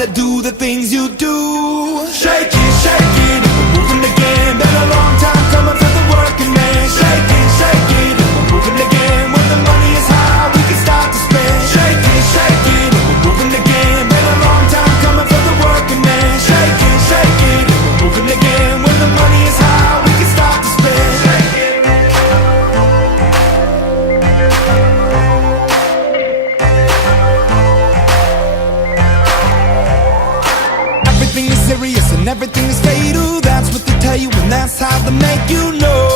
wanna do the things you do. Shake it, we're moving again. Been a long time coming for the working man. Shake it, we're moving again. When the money is high, we can start to spend. Shake it, we're moving again. Been a long time coming for the working man. Shake it, we're moving again. When the money is high, we can start to spend. Shake it. Everything is serious and everything is fatal. That's what they tell you, and that's how they make you know.